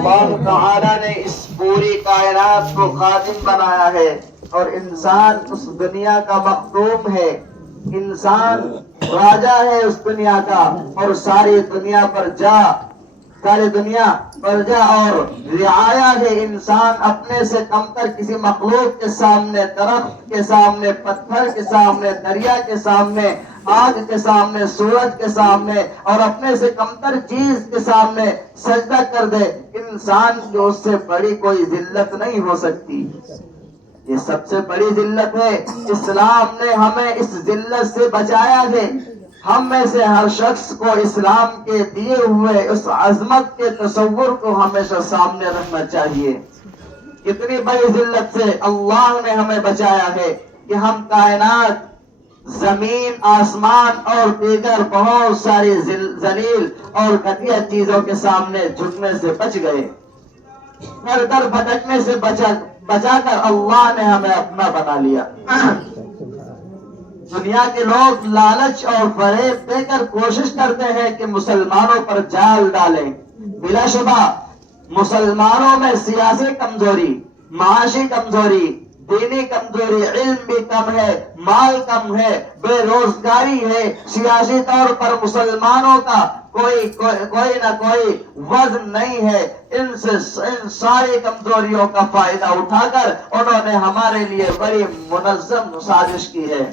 اللہ تعالی نے اس پوری کائنات کو خادم بنایا ہے اور انسان اس دنیا کا مخدوم ہے. انسان راجا ہے اس دنیا کا اور ساری دنیا پر جا اور رعایا ہے. انسان اپنے سے کمتر کسی مخلوق کے سامنے، درخت کے سامنے، پتھر کے سامنے، دریا کے سامنے، آگ کے سامنے، سورج کے سامنے اور اپنے سے کمتر چیز کے سامنے سجدہ کر دے. انسان کی اس سے بڑی کوئی ذلت نہیں ہو سکتی. یہ سب سے بڑی ذلت ہے. اسلام نے ہمیں اس ذلت سے بچایا ہے. ہم میں سے ہر شخص کو اسلام کے دیے ہوئے اس عظمت کے تصور کو ہمیشہ سامنے رکھنا چاہیے. کتنی بڑی ذلت سے اللہ نے ہمیں بچایا ہے کہ ہم کائنات، زمین، آسمان اور دیگر بہت ساری ذلیل اور گھٹیا چیزوں کے سامنے جھکنے سے بچ گئے. در در بھٹکنے سے بچا کر اللہ نے ہمیں اپنا بنا لیا. دنیا کے لوگ لالچ اور فریب دے کر کوشش کرتے ہیں کہ مسلمانوں پر جال ڈالیں. بلا شبہ مسلمانوں میں سیاسی کمزوری، معاشی کمزوری، دینی کمزوری، علم بھی کم ہے، مال کم ہے، بے روزگاری ہے. سیاسی طور پر مسلمانوں کا کوئی نہ کوئی وزن نہیں ہے. ان ساری کمزوریوں کا فائدہ اٹھا کر انہوں نے ہمارے لیے بڑی منظم سازش کی ہے.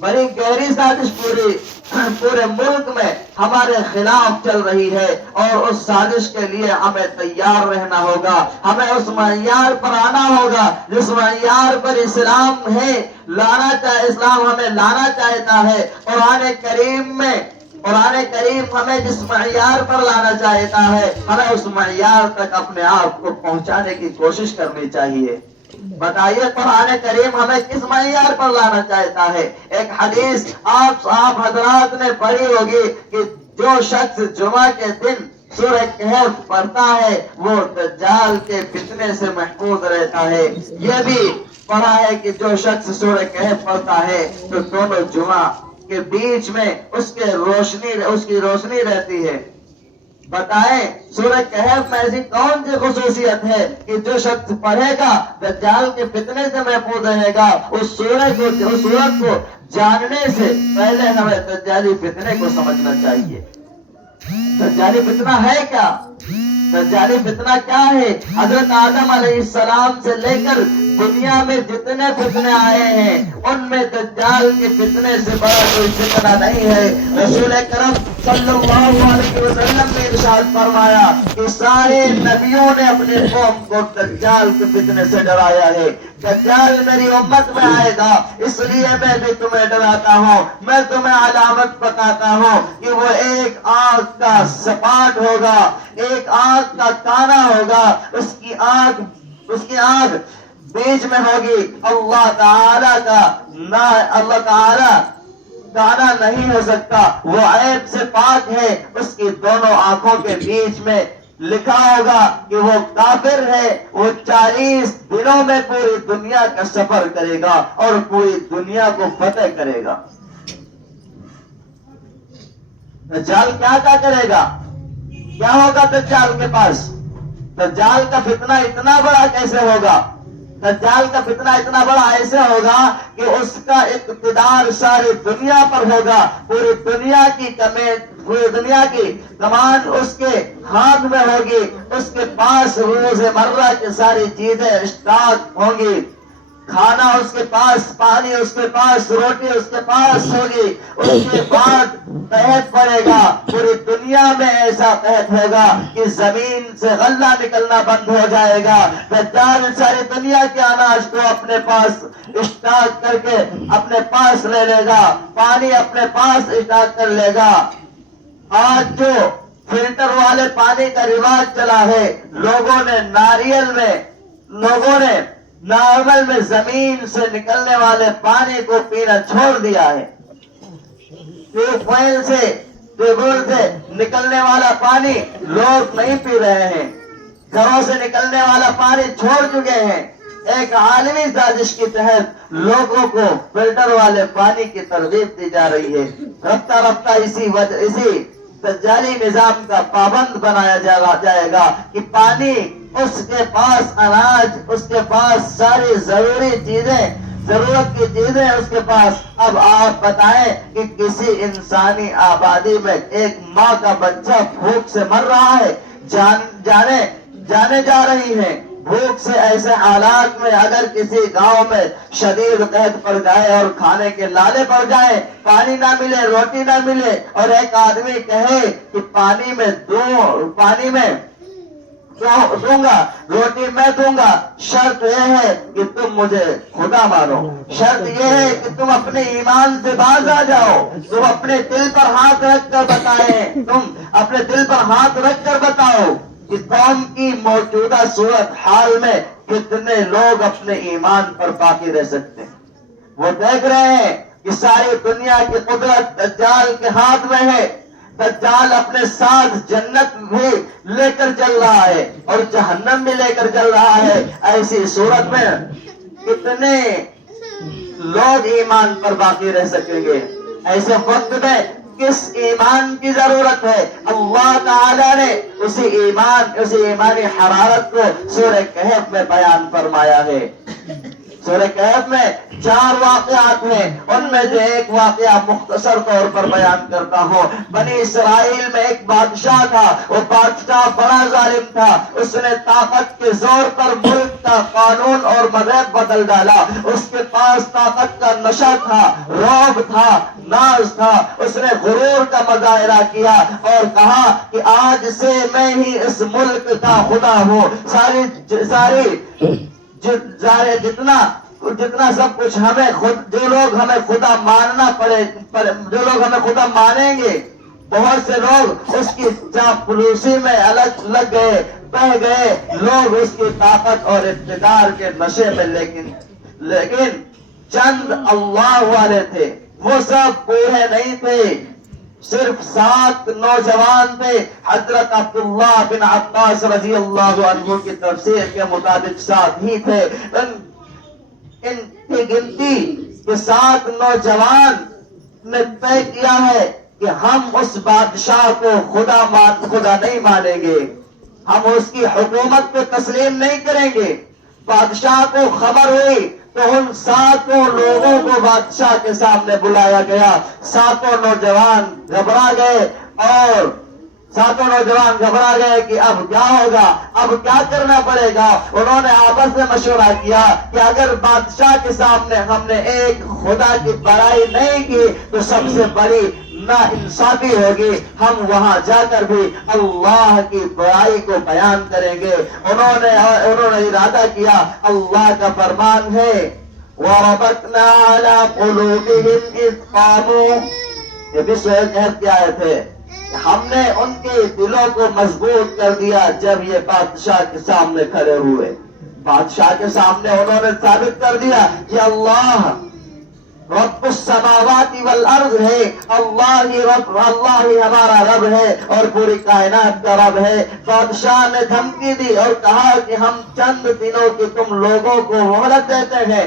بڑی گہری سازش پورے ملک میں ہمارے خلاف چل رہی ہے اور اس سازش کے لیے ہمیں تیار رہنا ہوگا. ہمیں اس معیار پر آنا ہوگا جس معیار پر اسلام ہے، اسلام ہمیں لانا چاہتا ہے. قرآن کریم ہمیں جس معیار پر لانا چاہتا ہے ہمیں اس معیار تک اپنے آپ کو پہنچانے کی کوشش کرنی چاہیے. بتائیے قرآن کریم ہمیں کس معیار پر لانا چاہتا ہے؟ ایک حدیث آپ حضرات نے پڑھی ہوگی کہ جو شخص جمعہ کے دن سورہ کہف پڑھتا ہے وہ دجال کے فتنے سے محفوظ رہتا ہے. یہ بھی پڑھا ہے کہ جو شخص سورہ کہف پڑھتا ہے تو دونوں جمعہ کے بیچ میں اس کی روشنی رہتی ہے. بتائیں سورہ کہف میں ایسی کون سی خصوصیت ہے کہ جو شخص پڑھے گا دجال کے فتنے سے محفوظ رہے گا؟ اس سورت کو جاننے سے پہلے ہمیں دجالی فتنے کو سمجھنا چاہیے. دجالی فتنہ ہے کیا؟ دجالی فتنہ کیا ہے؟ حضرت آدم علیہ السلام سے لے کر دنیا میں جتنے فتنے آئے ہیں ان میں دجال کے فتنے سے بڑا کوئی فتنہ نہیں ہے. رسول کرم صلی اللہ علیہ وسلم نے ارشاد فرمایا کہ سارے نبیوں نے اپنے قوم کو دجال کے فتنے سے ڈرایا ہے. دجال میری امت میں آئے گا، اس لیے میں بھی تمہیں ڈراتا ہوں. میں تمہیں علامت بتاتا ہوں کہ وہ ایک آنکھ کا سپاٹ ہوگا، ایک آنکھ کا کانا ہوگا، اس کی آنکھ بیچ میں ہوگی. اللہ تعالی کانا نہیں ہو سکتا، وہ عیب سے پاک ہے. اس کی دونوں آنکھوں کے بیچ میں لکھا ہوگا کہ وہ کافر ہے. وہ 40 دنوں میں پوری دنیا کا سفر کرے گا اور پوری دنیا کو فتح کرے گا. دجال کیا کرے گا؟ کیا ہوگا دجال کے پاس؟ دجال کا فتنہ اتنا بڑا کیسے ہوگا؟ دجال کا فتنہ اتنا بڑا ایسے ہوگا کہ اس کا اقتدار ساری دنیا پر ہوگا. پوری دنیا کی کمان اس کے ہاتھ میں ہوگی. اس کے پاس روزمرہ کی ساری چیزیں اسٹاک ہوں گی. کھانا اس کے پاس، پانی اس کے پاس، روٹی اس کے پاس ہوگی. اس کے بعد قحط پڑے گا. پوری دنیا میں ایسا قحط ہوگا کہ زمین سے غلہ نکلنا بند ہو جائے گا. دجال ساری دنیا کے اناج کو اپنے پاس اسٹاک کر کے اپنے پاس لے لے گا. پانی اپنے پاس اسٹاک کر لے گا. آج جو فلٹر والے پانی کا رواج چلا ہے، لوگوں نے نارمل میں زمین سے نکلنے والے پانی کو پینا چھوڑ دیا ہے. ٹیوب ویل سے نکلنے والا پانی لوگ نہیں پی رہے ہیں. گھروں سے نکلنے والا پانی چھوڑ چکے ہیں. ایک عالمی سازش کے تحت لوگوں کو فلٹر والے پانی کی ترغیب دی جا رہی ہے. رفتہ رفتہ اسی دجالی نظام کا پابند بنایا جائے گا کہ پانی، اس کے پاس اناج، اس کے پاس ساری ضروری چیزیں، ضرورت کی چیزیں اس کے پاس۔ اب آپ بتائیں کہ کسی انسانی آبادی میں ایک ماں کا بچہ بھوک سے مر رہا ہے، جانے جا رہی ہیں بھوک سے۔ ایسے حالات میں اگر کسی گاؤں میں شدید قحط پڑ جائے اور کھانے کے لالے پڑ جائے، پانی نہ ملے، روٹی نہ ملے، اور ایک آدمی کہے کہ پانی میں دوں گا، روٹی میں دوں گا، شرط یہ ہے کہ تم مجھے خدا مانو، شرط یہ ہے کہ تم اپنے ایمان سے باز آ جاؤ، تم اپنے دل پر ہاتھ رکھ کر بتائیں، تم اپنے دل پر ہاتھ رکھ کر بتاؤ کہ قوم کی موجودہ صورت حال میں کتنے لوگ اپنے ایمان پر باقی رہ سکتے ہیں۔ وہ دیکھ رہے ہیں کہ ساری دنیا کی قدرت دجال کے ہاتھ میں ہے، دجال اپنے ساتھ جنت بھی لے کر چل رہا ہے اور جہنم بھی لے کر چل رہا ہے۔ ایسی صورت میں کتنے لوگ ایمان پر باقی رہ سکیں گے؟ ایسے وقت میں کس ایمان کی ضرورت ہے؟ اللہ تعالی نے اسی ایمانی حرارت کو سورہ کہف میں بیان فرمایا ہے۔ سورہ کہف میں 4 واقعات ہیں، ان میں جو ایک واقعہ مختصر طور پر بیان کرتا ہوں۔ بنی اسرائیل میں ایک بادشاہ تھا، وہ بادشاہ بڑا ظالم تھا، اس نے طاقت کے زور پر ملک کا قانون اور مذہب بدل ڈالا۔ اس کے پاس طاقت کا نشہ تھا، رعب تھا، ناز تھا۔ اس نے غرور کا مظاہرہ کیا اور کہا کہ آج سے میں ہی اس ملک کا خدا ہوں، جتنا سب کچھ ہمیں جو لوگ ہمیں خدا ماننا پڑے، جو لوگ ہمیں خدا مانیں گے، بہت سے لوگ اس کی چاپلوسی میں لگ گئے، بہ گئے، لوگ اس کی طاقت اور اقتدار کے نشے میں، لیکن چند اللہ والے تھے، وہ سب پورے نہیں تھے۔ صرف 7 نوجوان تھے۔ حضرت عبداللہ بن عباس رضی اللہ عنہ کی تفسیر کے مطابق 7 ہی تھے۔ ان کی گنتی کے 7 نوجوان نے طے کیا ہے کہ ہم اس بادشاہ کو خدا نہیں مانیں گے، ہم اس کی حکومت کو تسلیم نہیں کریں گے۔ بادشاہ کو خبر ہوئی تو ان 7 لوگوں کو بادشاہ کے سامنے بلایا گیا۔ 7 نوجوان گھبرا گئے کہ اب کیا ہوگا، اب کیا کرنا پڑے گا۔ انہوں نے آپس میں مشورہ کیا کہ اگر بادشاہ کے سامنے ہم نے ایک خدا کی بڑائی نہیں کی تو سب سے بڑی ناانصافی ہوگی، ہم وہاں جا کر بھی اللہ کی بڑائی کو بیان کریں گے۔ انہوں نے ارادہ کیا، اللہ کا فرمان ہے وَرَبَطْنَا عَلَىٰ قُلُوبِهِمْ إِذْ قَامُوا، یہ بھی سورہ کہف کی آیت ہے، ہم نے ان کے دلوں کو مضبوط کر دیا جب یہ بادشاہ کے سامنے کھڑے ہوئے۔ بادشاہ کے سامنے انہوں نے ثابت کر دیا کہ اللہ رب السماوات والارض ہے، اللہ ہی ہمارا رب ہے اور پوری کائنات کا رب ہے۔ بادشاہ نے دھمکی دی اور کہا کہ ہم چند دنوں کی تم لوگوں کو مہلت دیتے ہیں،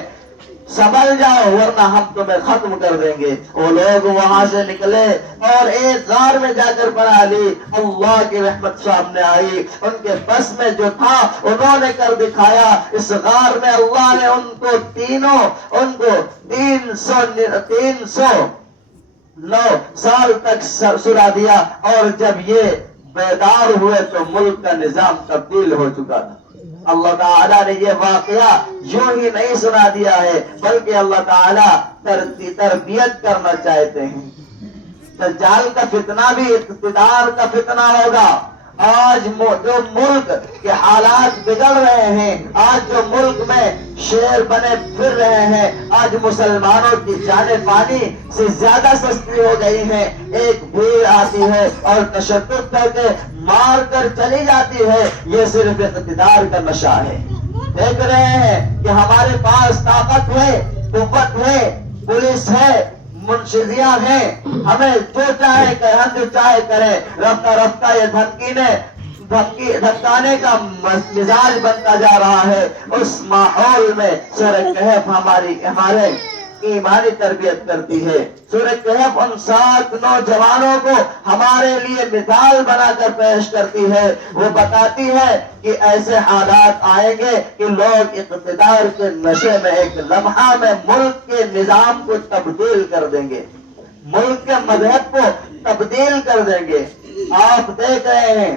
سنبھل جاؤ ورنہ ہم تمہیں ختم کر دیں گے۔ وہ لوگ وہاں سے نکلے اور ایک غار میں جا کر پناہ لی۔ اللہ کی رحمت سامنے آئی، ان کے بس میں جو تھا انہوں نے کر دکھایا۔ اس غار میں اللہ نے ان کو 309 سال تک سلا دیا، اور جب یہ بیدار ہوئے تو ملک کا نظام تبدیل ہو چکا تھا۔ اللہ تعالیٰ نے یہ واقعہ یوں ہی نہیں سنا دیا ہے، بلکہ اللہ تعالیٰ تربیت کرنا چاہتے ہیں۔ دجال کا فتنہ بھی اقتدار کا فتنہ ہوگا۔ آج جو ملک کے حالات بگڑ رہے ہیں، آج جو ملک میں شیر بنے پھر رہے ہیں، آج مسلمانوں کی جانیں پانی سے زیادہ سستی ہو گئی ہیں۔ ایک بھیڑ آتی ہے اور تشدد کر کے مار کر چلی جاتی ہے، یہ صرف اقتدار کا نشہ ہے۔ دیکھ رہے ہیں کہ ہمارے پاس طاقت ہے، قوت ہے، پولیس ہے، منشیاں ہیں، ہمیں جو چاہے کریں، ہم جو چاہے کریں۔ رفتہ رفتہ یہ دھمکانے کا مزاج بنتا جا رہا ہے۔ اس ماحول میں سورہ کہف ہمارے ایمانی تربیت کرتی ہے۔ سورہ کہف ان 7 نوجوانوں کو ہمارے لیے مثال بنا کر پیش کرتی ہے۔ وہ بتاتی ہے کہ ایسے حالات آئیں گے کہ لوگ اقتدار کے نشے میں ایک لمحہ میں ملک کے نظام کو تبدیل کر دیں گے، ملک کے مذہب کو تبدیل کر دیں گے۔ آپ دیکھ رہے ہیں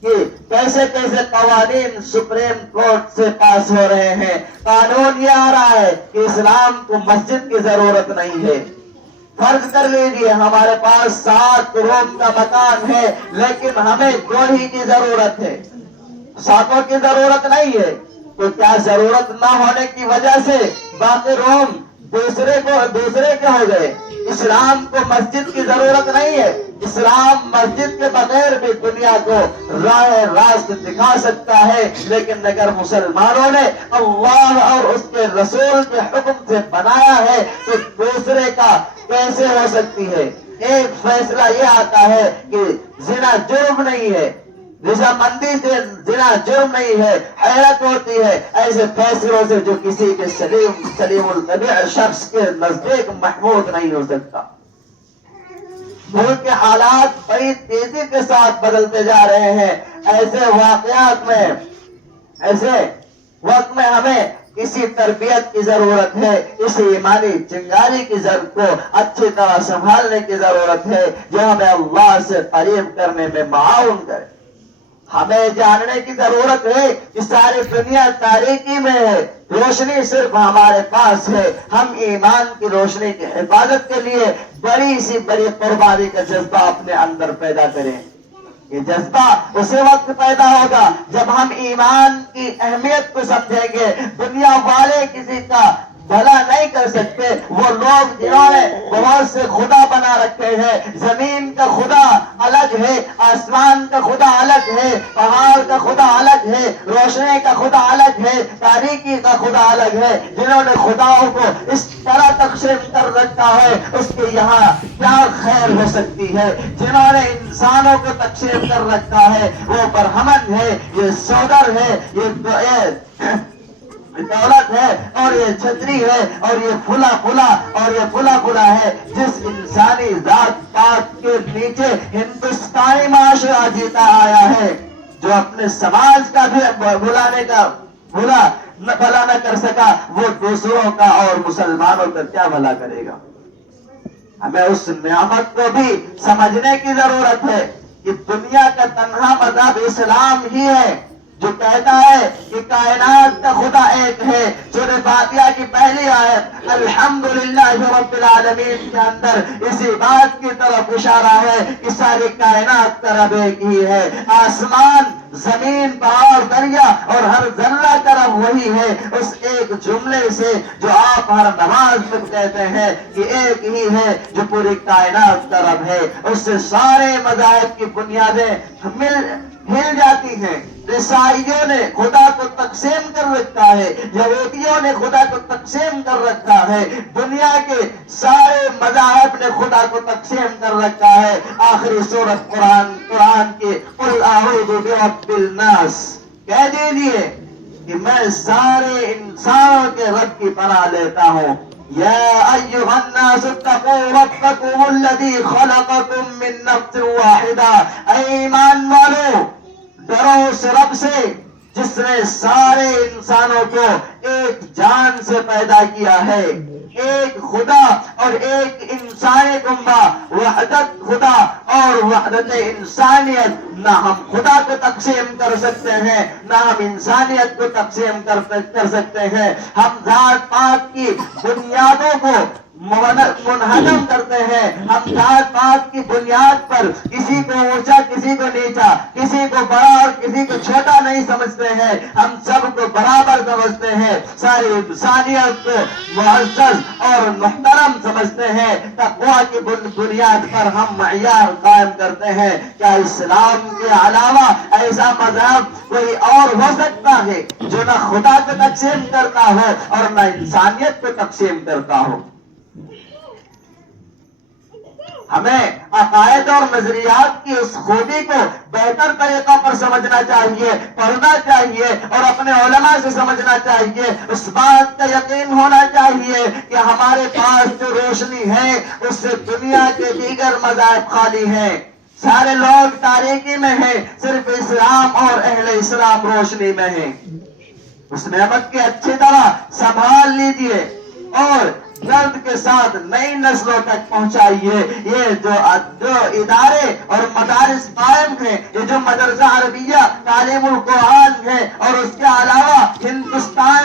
کہ کیسے کیسے قوانین سپریم کورٹ سے پاس ہو رہے ہیں۔ قانون یہ آ رہا ہے کہ اسلام کو مسجد کی ضرورت نہیں ہے۔ فرض کر لیجیے ہمارے پاس 7 روم کا مکان ہے، لیکن ہمیں 2 ہی کی ضرورت ہے، 7 کی ضرورت نہیں ہے۔ تو کیا ضرورت نہ ہونے کی وجہ سے باقی روم دوسرے کے ہو گئے؟ اسلام کو مسجد کی ضرورت نہیں ہے۔ اسلام مسجد کے بغیر بھی دنیا کو راہ راست دکھا سکتا ہے، لیکن اگر مسلمانوں نے اللہ اور اس کے رسول کے حکم سے بنایا ہے تو دوسرے کا کیسے ہو سکتی ہے؟ ایک فیصلہ یہ آتا ہے کہ زنا جرم نہیں ہے، رضامندی سے زنا جرم نہیں ہے۔ حیرت ہوتی ہے ایسے فیصلوں سے جو کسی کے سلیم الطبع شخص کے نزدیک محمود نہیں ہو سکتا۔ ملک کے حالات بڑی تیزی کے ساتھ بدلتے جا رہے ہیں۔ ایسے واقعات میں، ایسے وقت میں ہمیں کسی تربیت کی ضرورت ہے، اس ایمانی چنگاری کی ضرورت کو اچھی طرح سنبھالنے کی ضرورت ہے جو ہمیں اللہ سے قریب کرنے میں معاون کرے۔ ہمیں جاننے کی ضرورت ہے کہ ساری دنیا تاریکی میں ہے، روشنی صرف ہمارے پاس ہے۔ ہم ایمان کی روشنی کی حفاظت کے لیے بڑی سی بڑی قربانی کا جذبہ اپنے اندر پیدا کریں۔ یہ جذبہ اسی وقت پیدا ہوگا جب ہم ایمان کی اہمیت کو سمجھیں گے۔ دنیا والے کسی کا بھلا نہیں کر سکتے۔ وہ لوگ جنہوں نے بہت سے خدا بنا رکھے ہیں، زمین کا خدا الگ ہے، آسمان کا خدا الگ ہے، پہاڑ کا خدا الگ ہے، روشنی کا خدا الگ ہے، تاریکی کا خدا الگ ہے۔ جنہوں نے خداؤں کو اس طرح تقسیم کر رکھا ہے اس کے یہاں کیا خیر ہو سکتی ہے؟ جنہوں نے انسانوں کو تقسیم کر رکھا ہے وہ برہمن ہے، یہ سودر ہے، یہ دولت ہے، اور یہ چھتری ہے، اور یہ پھلا پھلا، اور یہ پھلا پھلا ہے۔ جس انسانی ذات پات کے نیچے ہندوستانی معاشرہ جیتا آیا ہے، جو اپنے سماج کا بھی بھلا نہ کر سکا، وہ دوسروں کا اور مسلمانوں کا کیا بھلا کرے گا؟ ہمیں اس نعمت کو بھی سمجھنے کی ضرورت ہے کہ دنیا کا تنہا مذہب اسلام ہی ہے جو کہتا ہے کہ کائنات کا خدا ایک ہے۔ سورہ فاتحہ کی پہلی آیت الحمدللہ رب العالمین کے اندر اسی بات کی طرف اشارہ ہے کہ ساری کائنات کا رب ایک ہی ہے۔ آسمان، زمین، پہاڑ، دریا اور ہر ذرہ کا رب وہی ہے۔ اس ایک جملے سے جو آپ ہر نماز میں کہتے ہیں کہ ایک ہی ہے جو پوری کائنات کا رب ہے، اس سے سارے مذاہب کی بنیادیں ہل جاتی ہیں۔ عیسائیوں نے خدا کو تقسیم کر رکھا ہے، یہودیوں نے خدا کو تقسیم کر رکھا ہے، دنیا کے سارے مذاہب نے خدا کو تقسیم کر رکھا ہے۔ آخری سورت قرآن کی قل اعوذ برب الناس، کہہ دیجئے کہ میں سارے انسانوں کے رب کی پناہ لیتا ہوں۔ یا ایھا الناس اتقوا ربکم الذی خلقکم من نفس واحدہ، اے ایمان والو ڈرو اس رب سے جس نے سارے انسانوں کو ایک جان سے پیدا کیا ہے۔ ایک خدا اور ایک انسانی کنبہ، وحدت خدا اور وحدت انسانیت۔ نہ ہم خدا کو تقسیم کر سکتے ہیں، نہ ہم انسانیت کو تقسیم کر سکتے ہیں۔ ہم ذات پات کی بنیادوں کو منہدم کرتے ہیں۔ ہم ذات پات کی بنیاد پر کسی کو اونچا، کسی کو نیچا، کسی کو بڑا اور کسی کو چھوٹا نہیں سمجھتے ہیں۔ ہم سب کو برابر سمجھتے ہیں، ساری انسانیت کو معزز اور محترم سمجھتے ہیں۔ تقویٰ کی بنیاد پر ہم معیار قائم کرتے ہیں۔ کیا اسلام کے علاوہ ایسا مذہب کوئی اور ہو سکتا ہے جو نہ خدا کو تقسیم کرتا ہو اور نہ انسانیت کو تقسیم کرتا ہو؟ ہمیں عقائد اور نظریات کی اس خوبی کو بہتر طریقہ پر سمجھنا چاہیے، پڑھنا چاہیے اور اپنے علماء سے سمجھنا چاہیے۔ اس بات کا یقین ہونا چاہیے کہ ہمارے پاس جو روشنی ہے اس سے دنیا کے دیگر مذاہب خالی ہیں، سارے لوگ تاریکی میں ہیں، صرف اسلام اور اہل اسلام روشنی میں ہیں۔ اس نعمت کی اچھی طرح سنبھال لیجئے اور جلد کے ساتھ نئی نسلوں تک پہنچائیے۔ یہ جو ادارے اور مدارس قائم ہیں، یہ جو مدرسہ عربیہ تعلیم القرآن ہے اور اس کے علاوہ ہندوستان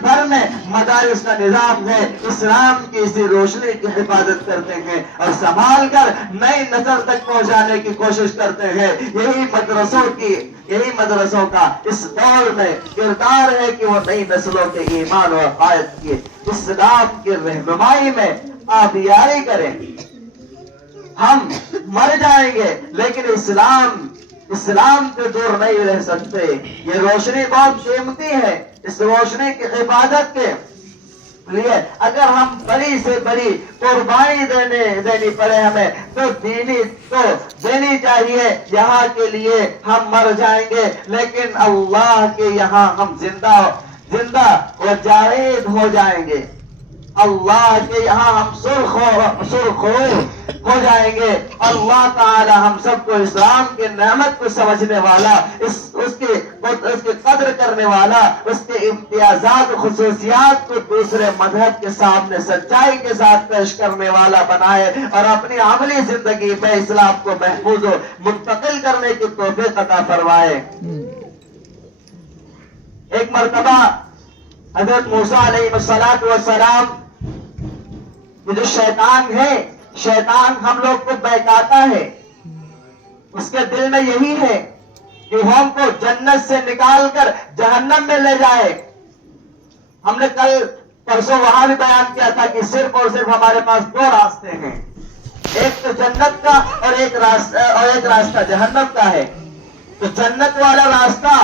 بھر میں مدارس کا نظام ہے، اسلام کی اسی روشنی کی حفاظت کرتے ہیں اور سنبھال کر نئی نسل تک پہنچانے کی کوشش کرتے ہیں۔ یہی مدرسوں کا اس دور میں کردار ہے کہ وہ نئی نسلوں کے ایمان و عقائد کی اسلام کی رہنمائی میں آبیاری کریں۔ ہم مر جائیں گے لیکن اسلام سے دور نہیں رہ سکتے۔ یہ روشنی بہت قیمتی ہے، اس روشنی کی حفاظت کے لیے اگر ہم بڑی سے بڑی قربانی دینی پڑے ہمیں تو دینی چاہیے۔ یہاں کے لیے ہم مر جائیں گے لیکن اللہ کے یہاں ہم زندہ و جاوید ہو جائیں گے۔ اللہ کے یہاں ہم سرخ ہو جائیں گے۔ اللہ تعالی ہم سب کو اسلام کی نعمت کو سمجھنے والا، اس کی قدر کرنے والا، اس کے امتیازات و خصوصیات کو دوسرے مذہب کے سامنے سچائی کے ساتھ پیش کرنے والا بنائے اور اپنی عملی زندگی میں اسلام کو محفوظ و منتقل کرنے کی توفیق عطا فرمائے۔ ایک مرتبہ حضرت موسیٰ علیہ السلام جو شیطان ہے، شیطان ہم لوگ کو بہکاتا ہے، اس کے دل میں یہی ہے کہ ہم کو جنت سے نکال کر جہنم میں لے جائے۔ ہم نے پرسوں وہاں بھی بیان کیا تھا کہ صرف اور صرف ہمارے پاس دو راستے ہیں، ایک تو جنت کا اور ایک راستہ جہنم کا ہے۔ تو جنت والا راستہ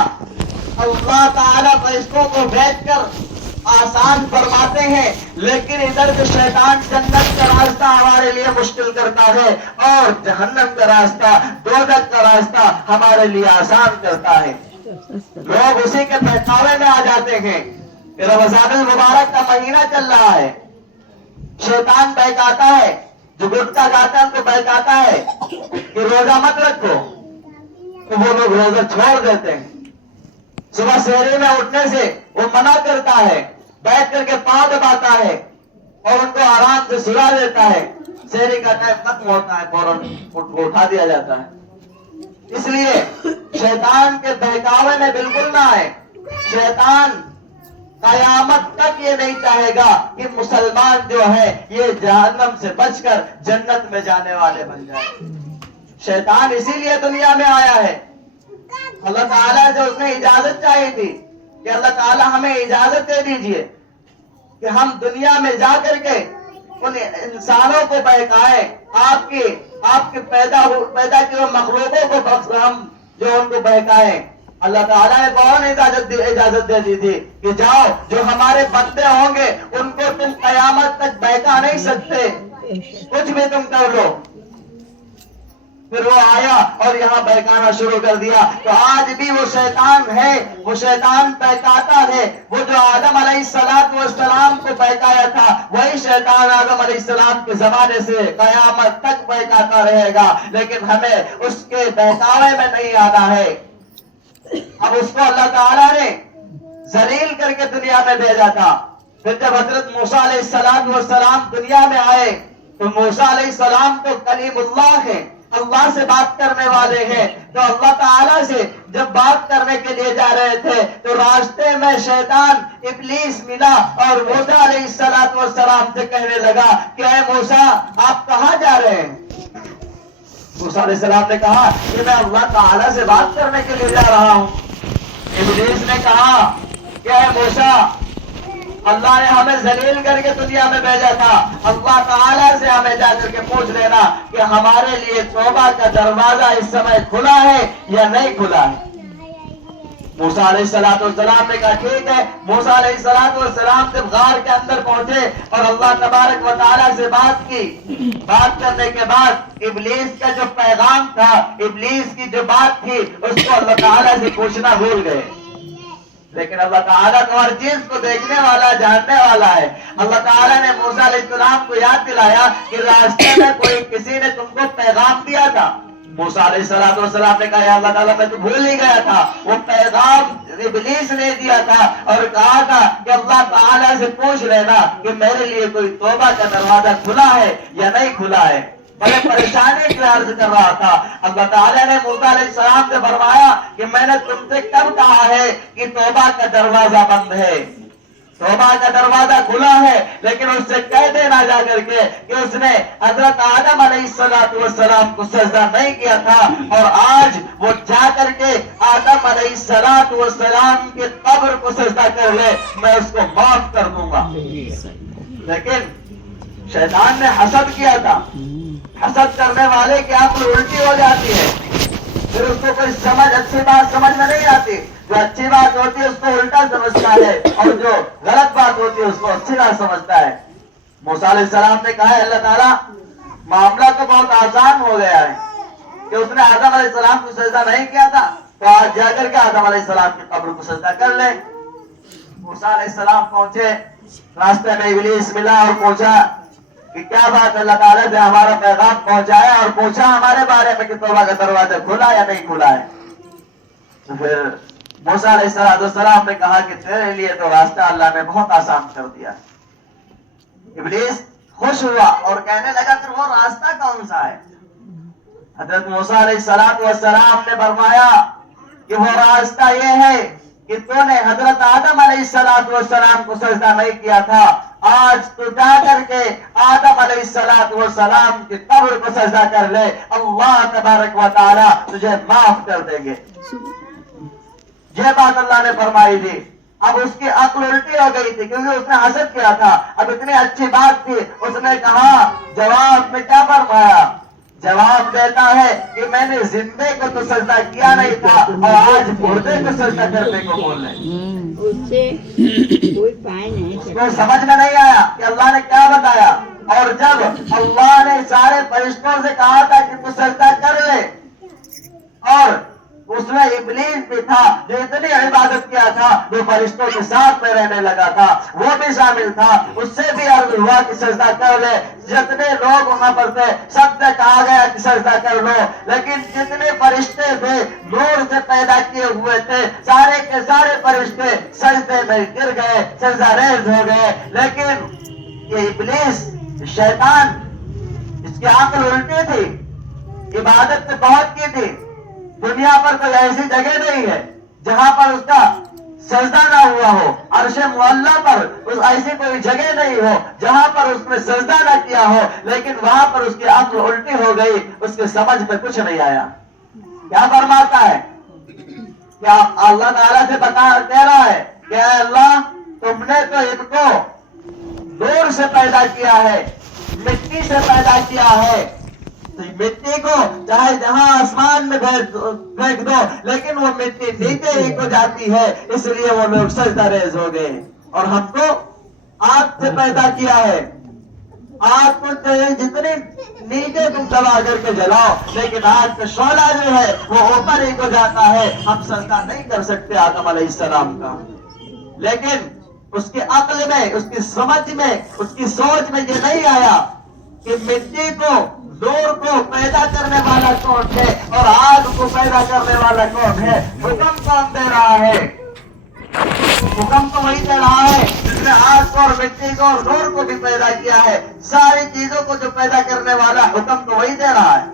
اللہ تعالیٰ فرشتوں کو بھیج کر آسان فرماتے ہیں، لیکن ادھر جو شیطان جنت کا راستہ ہمارے لیے مشکل کرتا ہے اور جہنم کا راستہ، دوزخ کا راستہ ہمارے لیے آسان کرتا ہے۔ لوگ اسی کے بہکاوے میں آ جاتے ہیں۔ رمضان المبارک کا مہینہ چل رہا ہے، شیطان بہکاتا ہے، جو گٹکا کھاتا ہے ان کو بہکاتا ہے کہ روزہ مت رکھو، تو وہ لوگ روزہ چھوڑ دیتے ہیں۔ صبح سحری میں اٹھنے سے وہ منع کرتا ہے، بیٹھ کر کے پاؤں دباتا ہے اور ان کو آرام سے سلا دیتا ہے۔ سحری کا ٹائم ختم ہوتا ہے، فوراً اٹھا دیا جاتا ہے۔ اس لیے شیطان کے بہکاوے میں بالکل نہ آئے۔ شیطان قیامت تک یہ نہیں چاہے گا کہ مسلمان جو ہے یہ جہنم سے بچ کر جنت میں جانے والے بن جائے۔ شیطان اسی لیے دنیا میں آیا ہے۔ اللہ تعالیٰ سے اس نے اجازت چاہی تھی کہ اللہ تعالیٰ ہمیں اجازت دے دیجئے کہ ہم دنیا میں جا کر کے ان انسانوں کو بہکائیں، آپ کے پیدا کی مخلوقوں کو ہم جو ان کو بہکائیں۔ اللہ تعالیٰ نے کون اجازت دے دی تھی کہ جاؤ جو ہمارے بندے ہوں گے ان کو تم قیامت تک بہکا نہیں سکتے، کچھ بھی تم کر لو۔ پھر وہ آیا اور یہاں بہکانا شروع کر دیا۔ تو آج بھی وہ شیطان ہے، وہ شیطان بہکاتا ہے۔ وہ جو آدم علیہ السلام کو بہکایا تھا وہی شیطان آدم علیہ السلام کے زمانے سے قیامت تک بہکاتا رہے گا، لیکن ہمیں اس کے بہکاوے میں نہیں آنا ہے۔ اب اس کو اللہ تعالیٰ نے ذلیل کر کے دنیا میں بھیجا تھا۔ پھر جب حضرت موسیٰ علیہ السلام دنیا میں آئے تو موسیٰ علیہ السلام تو کلیم اللہ ہیں، اللہ سے بات کرنے والے ہیں۔ تو اللہ تعالیٰ سے جب بات کرنے کے لیے جا رہے تھے تو راستے میں شیطان ابلیس ملا اور موسیٰ علیہ السلام سے کہنے لگا کہ اے موسیٰ آپ کہاں جا رہے ہیں؟ موسیٰ علیہ السلام نے کہا کہ میں اللہ تعالیٰ سے بات کرنے کے لیے جا رہا ہوں۔ ابلیس نے کہا کہ اے موسیٰ اللہ نے ہمیں ذلیل کر کے دنیا میں بھیجا تھا، اللہ تعالیٰ سے ہمیں جا کر کے پوچھ لینا کہ ہمارے لیے توبہ کا دروازہ اس سمے کھلا ہے یا نہیں کھلا ہے۔ موسیٰ علیہ السلام نے کہا ٹھیک ہے. موسیٰ علیہ السلام جب غار کے اندر پہنچے اور اللہ تبارک و تعالیٰ سے بات کی, بات کرنے کے بعد ابلیس کا جو پیغام تھا, ابلیس کی جو بات تھی, اس کو اللہ تعالیٰ سے پوچھنا بھول گئے. لیکن اللہ تعالیٰ تو ہر چیز کو دیکھنے والا, جاننے والا ہے. اللہ تعالیٰ نے موسیٰ علیہ السلام کو یاد دلایا کہ راستے میں کسی نے تم کو پیغام دیا تھا. موسیٰ علیہ السلام نے کہا یا اللہ تعالیٰ میں تو بھول ہی گیا تھا, وہ پیغام ابلیس نے دیا تھا اور کہا تھا کہ اللہ تعالیٰ سے پوچھ لینا کہ میرے لیے کوئی توبہ کا دروازہ کھلا ہے یا نہیں کھلا ہے. بڑے پریشانی کی عرض کر رہا تھا. اللہ تعالیٰ نے موسیٰ علیہ السلام سے فرمایا کہ میں نے تم سے کب کہا ہے کہ توبہ کا دروازہ بند ہے, توبہ کا دروازہ کھلا ہے, لیکن اس سے کہہ دینا جا کر کے کہ اس نے حضرت آدم علیہ السلام کو سجدہ نہیں کیا تھا, اور آج وہ جا کر کے آدم علیہ السلام کے قبر کو سجدہ کر لے, میں اس کو معاف کر دوں گا. لیکن شیطان نے حسد کیا تھا. حسد کرنے والے کی عقل الٹی ہو جاتی ہے, پھر اس کو کوئی اچھی بات سمجھ میں نہیں آتی. جو اچھی بات ہوتی ہے اس کو الٹا سمجھتا ہے, اور جو غلط بات ہوتی ہے اس کو اچھی بات سمجھتا ہے. موسیٰ علیہ السلام نے کہا ہے اللہ تعالیٰ معاملہ تو بہت آسان ہو گیا ہے کہ اس نے آدم علیہ السلام کو سجدہ نہیں کیا تھا, تو آج جا کر کے آدم علیہ السلام کی قبر کو سجدہ کر لے. موسیٰ علیہ السلام پہنچے, راستے میں ابلیس ملا اور پوچھا کہ کیا بات, اللہ تعالیٰ نے ہمارا پیغام پہنچایا اور پوچھا ہمارے بارے میں کہ توبہ کا دروازہ کھلا یا نہیں کھلا ہے. تو پھر موسیٰ علیہ السلام نے کہا کہ تیرے لیے تو راستہ اللہ نے بہت آسان کر دیا. ابلیس خوش ہوا اور کہنے لگا کہ وہ راستہ کون سا ہے؟ حضرت موسیٰ علیہ السلام نے فرمایا کہ وہ راستہ یہ ہے کہ تو نے حضرت آدم علیہ السلام کو سجدہ نہیں کیا تھا, آج تو جا کر کے آدم علیہ السلام کی قبر کو سجدہ کر لے, اللہ تبارک و تعالی تجھے معاف کر دیں گے. یہ بات اللہ نے فرمائی تھی. اب اس کی عقل الٹی ہو گئی تھی کیونکہ اس نے حسد کیا تھا. اب اتنی اچھی بات تھی, اس نے کہا جواب میں کیا فرمایا؟ جواب دیتا ہے کہ میں نے زندے کو تو سجدہ کیا نہیں تھا اور آج مردے کو سجدہ کرنے کو بول رہے. اس کو سمجھ میں نہیں آیا کہ اللہ نے کیا بتایا. اور جب اللہ نے سارے فرشتوں سے کہا تھا کہ تو سجدہ کر لے, اور اس میں ابلیس بھی تھا جو اتنی عبادت کیا تھا, جو فرشتوں کے ساتھ میں رہنے لگا تھا, وہ بھی شامل تھا, اس سے بھی عرض ہوا کہ سجدہ کر لے. جتنے لوگ وہاں پر تھے سب سے کہا گیا کہ سجدہ کر لو, لیکن جتنے فرشتے تھے نور سے پیدا کیے ہوئے تھے, سارے کے سارے فرشتے سجدے میں گر گئے, سجدہ ریز ہو گئے. لیکن یہ ابلیس شیطان, اس کی عقل الٹی تھی, عبادت تو بہت کی تھی. دنیا پر کوئی ایسی جگہ نہیں ہے جہاں پر اس کا سجدہ نہ ہوا ہو. عرش معلیٰ پر ایسی کوئی جگہ نہیں ہو جہاں پر اس نے سجدہ نہ کیا ہو, لیکن وہاں پر اس کی عقل الٹی ہو گئی, اس کے سمجھ میں کچھ نہیں آیا. کیا فرماتا ہے؟ کیا اللہ تعالیٰ سے کہہ رہا ہے کہ اے اللہ تم نے تو ان کو نور سے پیدا کیا ہے, مٹی سے پیدا کیا ہے, مٹی کو چاہے جہاں آسمان میں پھینک دو لیکن وہ مٹی نیچے ہی کو جاتی ہے, اس لیے وہ لوگ سجدہ ریز ہو گئے. اور ہم کو آگ سے پیدا کیا ہے, آگ کو جتنی نیچے تم دبا کر کے جلاؤ, لیکن آگ کا شعلہ جو ہے وہ اوپر ہی کو جاتا ہے. ہم سجدہ نہیں کر سکتے آدم علیہ السلام کا. لیکن اس کی عقل میں, اس کی سمجھ میں, اس کی سوچ میں یہ نہیں آیا کہ مٹی کو, نور کو پیدا کرنے والا کون ہے اور آگ کو پیدا کرنے والا کون ہے. حکم کون دے رہا ہے؟ حکم تو وہی دے رہا ہے جس نے آگ کو اور مٹی کو اور نور کو بھی پیدا کیا ہے. ساری چیزوں کو جو پیدا کرنے والا حکم تو وہی دے رہا ہے.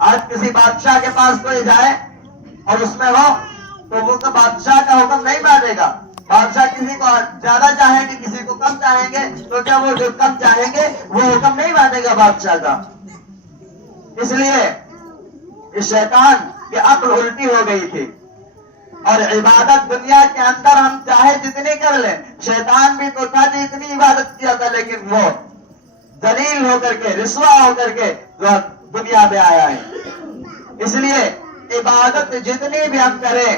آج کسی بادشاہ کے پاس کوئی جائے اور اس میں ہو تو وہ تو بادشاہ کا حکم نہیں مانے گا. بادشاہ کسی کو زیادہ چاہیں گے, کسی کو کم چاہیں گے, تو کیا وہ جو کم چاہیں گے وہ حکم نہیں مانے گا بادشاہ کا. اس لیے اس شیطان کی عقل الٹی ہو گئی تھی. اور عبادت دنیا کے اندر ہم چاہے جتنی کر لیں, شیطان بھی تو تھا جو اتنی عبادت کیا تھا, لیکن وہ ذلیل ہو کر کے, رسوا ہو کر کے دنیا میں آیا ہے. اس لیے عبادت جتنی بھی ہم کریں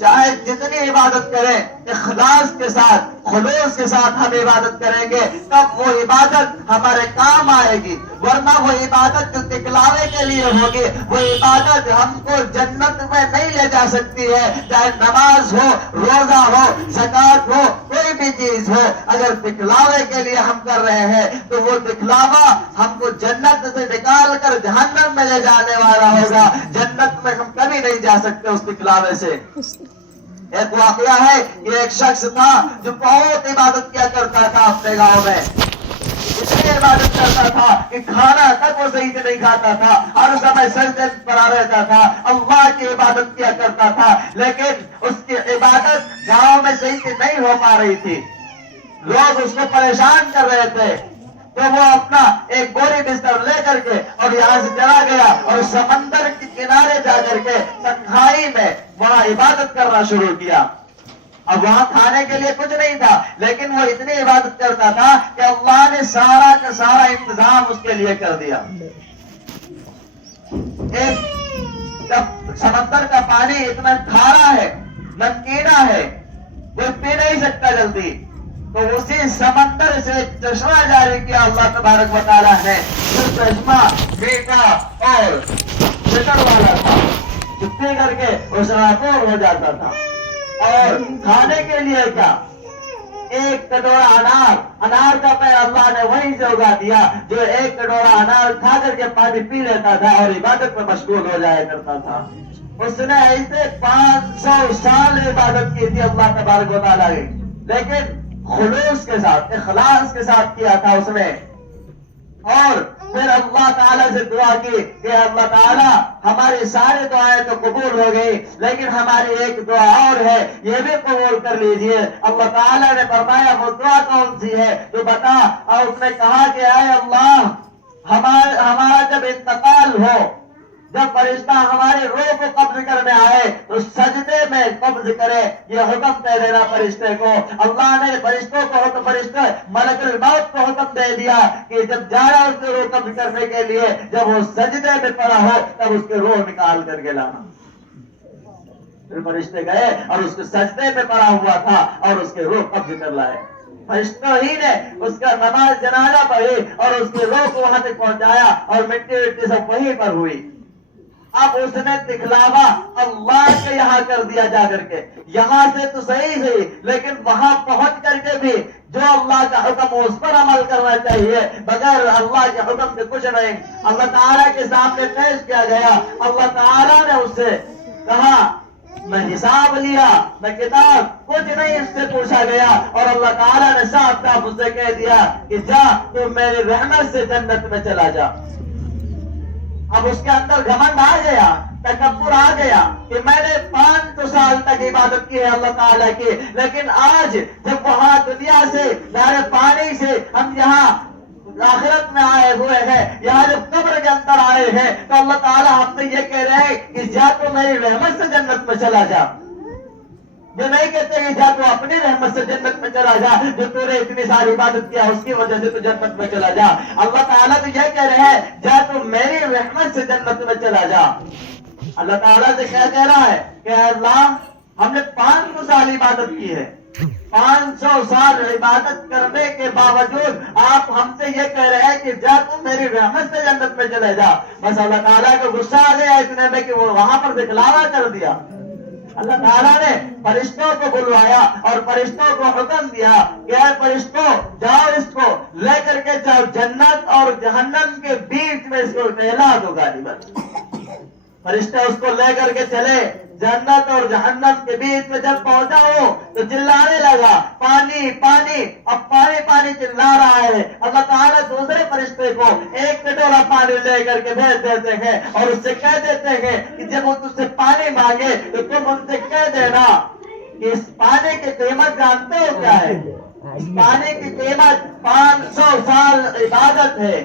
چاہے جتنی عبادت کریں اخلاص کے ساتھ خلوص کے ساتھ ہم عبادت کریں گے تب وہ عبادت ہمارے کام آئے گی، ورنہ وہ عبادت جو دکھلاوے کے لیے ہوگی وہ عبادت ہم کو جنت میں نہیں لے جا سکتی ہے۔ چاہے نماز ہو، روزہ ہو، زکات ہو، کوئی بھی چیز ہو، اگر دکھلاوے کے لیے ہم کر رہے ہیں تو وہ دکھلاوا ہم کو جنت سے نکال کر جہنم میں لے جانے والا ہوگا۔ جنت میں ہم کبھی نہیں جا سکتے اس دکھلاوے سے۔ ایک واقعہ ہے کہ ایک شخص تھا جو بہت عبادت کیا کرتا تھا اپنے گاؤں میں، اتنی عبادت کرتا تھا کہ کھانا تک وہ صحیح سے نہیں کھاتا تھا، ہر سمے سجدے میں پڑا رہتا تھا، اللہ کی عبادت کیا کرتا تھا، لیکن اس کی عبادت گاؤں میں صحیح سے نہیں ہو پا رہی تھی، لوگ اس کو پریشان کر رہے تھے۔ تو وہ اپنا ایک بوری بستر لے کر کے اور یہاں سے چلا گیا اور سمندر کے کنارے جا کر کے تنہائی میں وہاں عبادت کرنا شروع کیا۔ اب وہاں کھانے کے لیے کچھ نہیں تھا، لیکن وہ اتنی عبادت کرتا تھا کہ اللہ نے سارا کا سارا انتظام اس کے لیے کر دیا۔ جب سمندر کا پانی اتنا کھارا ہے، نمکینا ہے، کوئی پی نہیں سکتا جلدی، تو اسی سمندر سے ایک چشمہ جاری کیا اللہ تبارک و تعالیٰ نے۔ وہ چشمہ میٹھا اور شکر والا تھا، پی کر کے وہ شرابور ہو جاتا تھا۔ اور کھانے کے لیے کیا، ایک کٹورا انار کا پیڑ اللہ نے وہیں سے اگا دیا جو ایک کٹورا انار کھا کر کے پانی پی لیتا تھا اور عبادت میں مشغول ہو جایا کرتا تھا۔ اس نے ایسے 500 سال عبادت کی تھی اللہ تبارک و تعالیٰ کی، لیکن خلوص کے ساتھ اخلاص کے ساتھ کیا تھا اس نے۔ اور پھر اللہ تعالیٰ سے دعا کی کہ اللہ تعالیٰ ہماری ساری دعائیں تو قبول ہو گئی، لیکن ہماری ایک دعا اور ہے، یہ بھی قبول کر لیجئے۔ اللہ تعالیٰ نے فرمایا وہ دعا کون سی ہے تو بتا، اور اس نے کہا کہ اے اللہ ہمارا جب انتقال ہو، جب فرشتہ ہماری روح کو قبض کرنے آئے تو سجدے میں قبض کرے، یہ حکم دے دینا فرشتے کو۔ اللہ نے فرشتوں کو فرشتے ملک الموت کو حکم دے دیا کہ جب جانا اس کی روح قبض کرنے کے لیے، جب وہ سجدے میں پڑا ہو تب اس کی روح نکال کر کے لانا۔ پھر فرشتے گئے اور اس کے سجدے میں پڑا ہوا تھا اور اس کے روح قبض کر لائے۔ فرشتوں ہی نے اس کا نماز جنازہ پڑھی اور اس کی روح کو وہاں تک پہنچایا اور مٹی سب وہیں پر ہوئی۔ اب اس نے دکھلاوا اللہ کے یہاں کر دیا جا کر کے، یہاں سے تو صحیح لیکن وہاں پہنچ کر کے بھی جو اللہ کا حکم اس پر عمل کرنا چاہیے، بغیر اللہ کے حکم کے کچھ نہیں۔ اللہ تعالیٰ کے سامنے پیش کیا گیا، اللہ تعالیٰ نے اس سے کہا میں حساب لیا، میں کتاب کچھ نہیں اس سے پوچھا گیا، اور اللہ تعالیٰ نے صاف صاف اس سے کہہ دیا کہ جا تو میری رحمت سے جنت میں چلا جا۔ اب اس کے اندر گھمنڈ آ گیا، تکبر آ گیا کہ میں نے 500 سال تک عبادت کی ہے اللہ تعالیٰ کی، لیکن آج جب وہاں دنیا سے دار پانی سے ہم یہاں آخرت میں آئے ہوئے ہیں، یہاں جب قبر کے اندر آئے ہیں تو اللہ تعالیٰ ہم سے یہ کہہ رہے ہیں کہ جا تو میری رحمت سے جنت میں چلا جا۔ یہ نہیں کہتے کہ جا تو اپنی رحمت سے جنت میں چلا جا، جو تو نے اتنی ساری عبادت کیا اس کی وجہ سے تو جنت میں چلا جا۔ اللہ تعالیٰ تو یہ کہہ رہے ہیں جا تو میری رحمت سے جنت میں چلا جا۔ اللہ تعالیٰ سے کیا کہہ رہا ہے کہ اے اللہ ہم نے 500 سال عبادت کی ہے، 500 سال عبادت کرنے کے باوجود آپ ہم سے یہ کہہ رہے ہیں کہ جا تم میری رحمت سے جنت میں چلے جا۔ بس اللہ تعالیٰ کو غصہ آ گیا اتنے میں کہ وہ وہاں پر دکھلاوا کر دیا۔ اللہ تعالیٰ نے فرشتوں کو بلوایا اور فرشتوں کو حکم دیا کہ اے فرشتوں جاؤ اس کو لے کر کے جاؤ جنت اور جہنم کے بیچ میں اس کو ٹہلا دو غالباً۔ فرشتے اس کو لے کر کے چلے جنت اور جہنم کے بیچ میں، جب پہنچا ہو تو چلانے لگا پانی پانی، اب پانی پانی چلا رہا ہے۔ اللہ تعالیٰ دوسرے فرشتے کو ایک کٹورا پانی لے کر کے بھیج دیتے ہیں اور اس سے کہہ دیتے ہیں کہ جب وہ تجھ سے پانی مانگے تو تم ان سے کہہ دینا کہ اس پانی کی قیمت جانتے ہو کیا ہے؟ اس پانی کی قیمت 500 سال عبادت ہے۔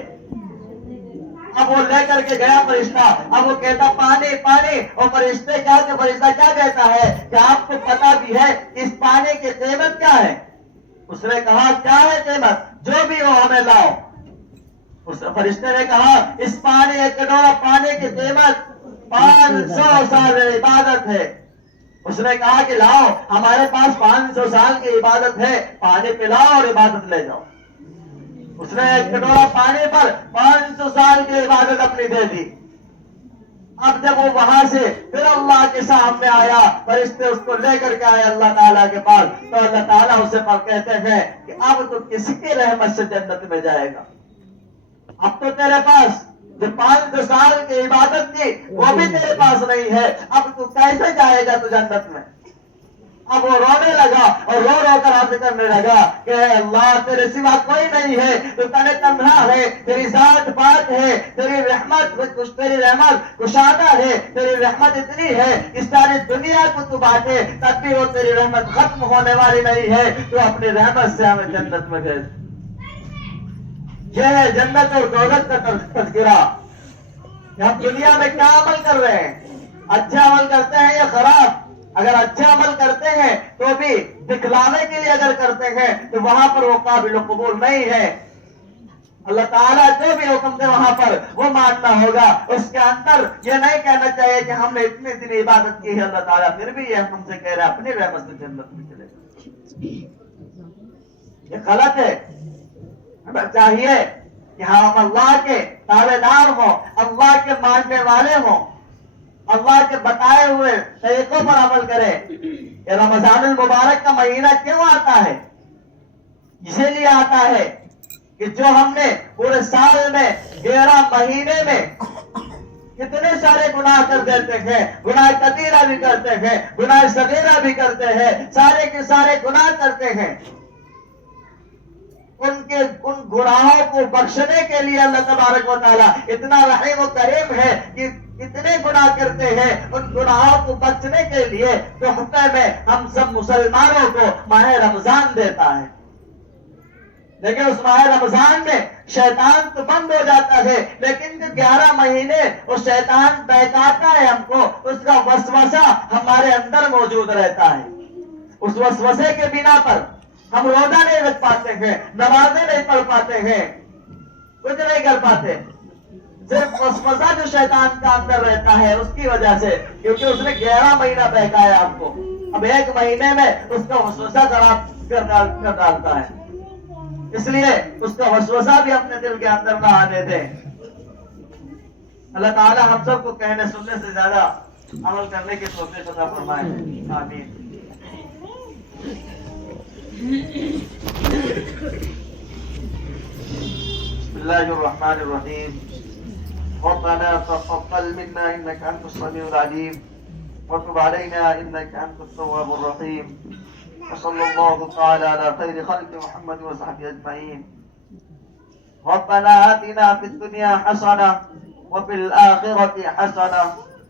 اب وہ لے کر کے گیا فرشتہ، اب وہ کہتا پانی پانی، اور فرشتہ کیا کہتا ہے کہ آپ کو پتا بھی ہے اس پانی کی قیمت کیا ہے؟ اس نے کہا کیا ہے قیمت؟ جو بھی ہو ہمیں لاؤ۔ اس فرشتے نے کہا اس پانی ایک کٹورا پانی کی قیمت 500 سال عبادت ہے۔ اس نے کہا کہ لاؤ ہمارے پاس 500 سال کی عبادت ہے، پانی پلاؤ اور عبادت لے جاؤ۔ اس نے ایک کٹورا پانی پر 500 سال کی عبادت اپنی دے دی۔ اب جب وہ وہاں سے پھر اللہ کے سامنے آیا، فرشتے اس کو لے کر کے آئے اللہ تعالیٰ کے پاس، تو اللہ تعالیٰ اسے پر کہتے ہیں کہ اب تو کسی کی رحمت سے جنت میں جائے گا۔ اب تو تیرے پاس جو 500 سال کی عبادت کی وہ بھی تیرے پاس نہیں ہے، اب تو کیسے جائے گا تو جنت میں؟ اب وہ رونے لگا اور رو رو کر عرض کرنے لگا کہ اے اللہ تیرے سوا کوئی نہیں ہے، تو تنے تنہا ہے، تیری ذات پاک ہے، تیری رحمت کشادہ ہے، تیری رحمت اتنی ہے کہ ساری دنیا کو تو بانٹے تب بھی وہ تیری رحمت ختم ہونے والی نہیں ہے، تو اپنی رحمت سے ہمیں جنت میں بھیج۔ یہ ہے جنت اور دوزخ کا تذکرہ کہ ہم دنیا میں کیا عمل کر رہے ہیں، اچھا عمل کرتے ہیں یا خراب؟ اگر اچھا عمل کرتے ہیں تو بھی دکھلانے کے لیے اگر کرتے ہیں تو وہاں پر وہ قابل قبول نہیں ہے۔ اللہ تعالیٰ جو بھی حکم دے وہاں پر وہ ماننا ہوگا، اس کے اندر یہ نہیں کہنا چاہیے کہ ہم نے اتنے دن عبادت کی ہے اللہ تعالیٰ پھر بھی یہ ہم سے کہہ رہا ہے اپنی رحمت سے جنت میں چلے گا، یہ غلط ہے۔ ہمیں چاہیے کہ ہم اللہ کے تابع دار ہوں، اللہ کے ماننے والے ہوں، اللہ کے بتائے ہوئے طریقوں پر عمل کرے۔ یہ رمضان المبارک کا مہینہ کیوں آتا ہے؟ اسی لیے آتا ہے کہ جو ہم نے پورے سال میں 11 مہینے میں کتنے سارے گناہ کر دیتے ہیں، گناہ کبیرہ بھی کرتے ہیں، گناہ صغیرہ بھی کرتے ہیں، سارے کے سارے گناہ کرتے ہیں، ان گناہوں کو بخشنے کے لیے اللہ تبارک و تعالیٰ اتنا رحیم و کریم ہے کہ اتنے گناہ کرتے ہیں، ان گناہوں کو بخشنے کے لیے تحفے میں ہم سب مسلمانوں کو ماہ رمضان دیتا ہے۔ لیکن اس ماہ رمضان میں شیطان تو بند ہو جاتا ہے، لیکن جو 11 مہینے وہ شیطان بہکاتا ہے ہم کو، اس کا وسوسہ ہمارے اندر موجود رہتا ہے۔ اس وسوسے کے بنا پر ہم روزہ نہیں رکھ پاتے ہیں، نمازیں نہیں پڑھ پاتے ہیں، کچھ نہیں کر پاتے، صرف وسوسہ جو شیطان کا اندر رہتا ہے اس کی وجہ سے، کیونکہ اس نے 11 مہینہ بہکایا آپ کو، اب 1 مہینے میں اس کا وسوسہ خراب کر ڈالتا ہے، اس لیے اس کا وسوسہ بھی اپنے دل کے اندر نہ آنے دیں۔ اللہ تعالی ہم سب کو کہنے سننے سے زیادہ عمل کرنے کی توفیق عطا فرمائے، آمین۔ بسم الله الرحمن الرحيم ربنا تقبل منا إنك أنت السميع العليم وتب علينا إنك أنت التواب الرحيم وصلى الله تعالى على خير خلق محمد وصحبه أجمعين ربنا آتنا في الدنيا حسنة وفي الآخرة حسنة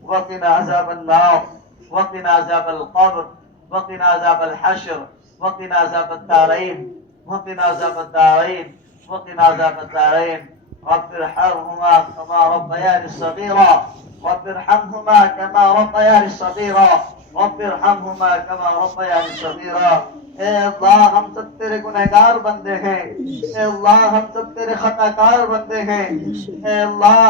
وقنا عذاب النار وقنا عذاب القبر وقنا عذاب الحشر وقنا عذاب الدارين وقنا عذاب الدارين وقنا عذاب الدارين رب ارحمهما كما ربياني صغيرا رب ارحمهما كما ربياني صغيرا رب ارحمهما كما ربياني صغيرا۔ اے اللہ ہم سب تیرے گنہگار بندے ہیں، اے اللہ ہم سب تیرے خطا کار بندے ہیں، اے اللہ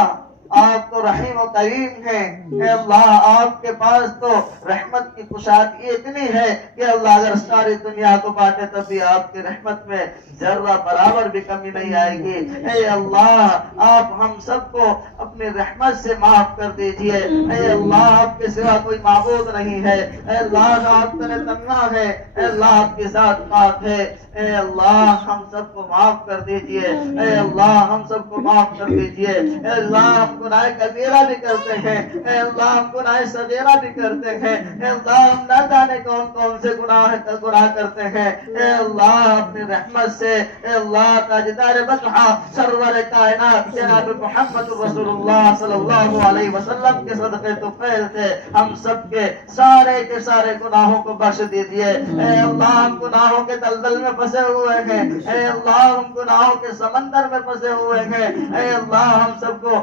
آپ تو رحیم و کریم ہیں، اے اللہ آپ کے پاس تو رحمت کی کشادگی اتنی ہے کہ اللہ اگر ساری دنیا کو بانٹے تب بھی آپ کی رحمت میں ذرہ برابر بھی کمی نہیں آئے گی۔ اے اللہ آپ ہم سب کو اپنی رحمت سے معاف کر دیجئے، اے اللہ آپ کے سوا کوئی معبود نہیں ہے، اے اللہ آپ تنے تنہا ہے، اے اللہ آپ کی ذات پاک ہے، اے اللہ ہم سب کو معاف کر دیجئے، اے اللہ ہم سب کو معاف کر دیجئے، اے اللہ ہم گناہ کبیرہ بھی کرتے ہیں، اے اللہ ہم گناہ صغیرہ بھی کرتے ہیں، اے اللہ ہم نہ جانے کون کون سے گناہ کرتے ہیں، اے اللہ اپنی رحمت سے اے اللہ تاجدار بطحہ سرور کائنات جناب محمد رسول اللہ صلی اللہ علیہ وسلم کے صدقے طفیل سے ہم سب کے سارے گناہوں کو بخش دیجئے۔ اے اللہ ہم گناہوں کے دلدل میں پھنسے ہوئے ہیں، اے اللہ ہم گناہوں کے سمندر میں پھنسے ہوئے ہیں، اے اللہ ہم سب کو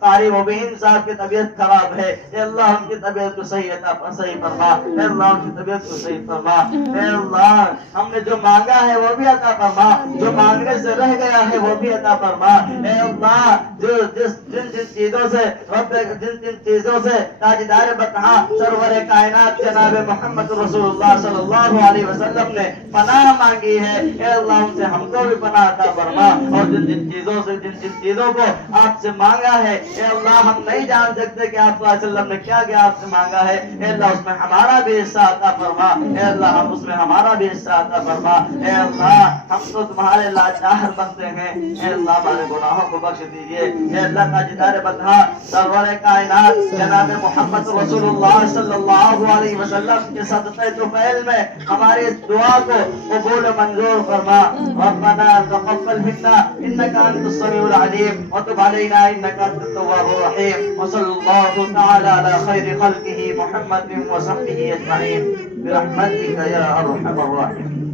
قاری مبین صاحب کی طبیعت خراب ہے، اے اللہ ان کی طبیعت کو صحیح فرما، اے اللہ ان کی طبیعت کو صحیح فرما، اے اللہ ہم نے جو مانگا ہے وہ بھی عطا فرما، جو مانگنے سے رہ گیا ہے وہ بھی عطا فرما، اے اللہ جن چیزوں سے رب جن چیزوں سے تاجدار بطحا سرور کائنات جناب محمد رسول اللہ صلی اللہ علیہ وسلم نے پناہ مانگی ہے، اے اللہ ان سے ہم کو بھی پناہ عطا فرما، اور جن چیزوں کو آپ سے مانگا ہے اے اللہ ہم نہیں جان سکتے کہ آپ صلی اللہ علیہ وسلم نے کیا کیا آپ سے مانگا ہے، اے اللہ اس میں ہمارا بھی حصہ عطا فرما، اے اللہ ہم اس میں ہمارا بھی حصہ عطا فرما، اے اللہ ہم تو تمہارے لاچار بنتے ہیں، اے اللہ ہمارے گناہوں کو بخش دیجیے، اے اللہ تاجدار بطحا سرور کائنات جناب محمد رسول اللہ صلی اللہ علیہ وسلم کے صدقے طفیل میں ہماری اس دعا کو قبول منظور فرما، ربنا تقبل منا انك انت السميع العليم وتب علينا انك انت التواب الرحيم، وصلى الله تعالى على خير خلقه محمد وصحبه اجمعين برحمتك يا ارحم الراحمين.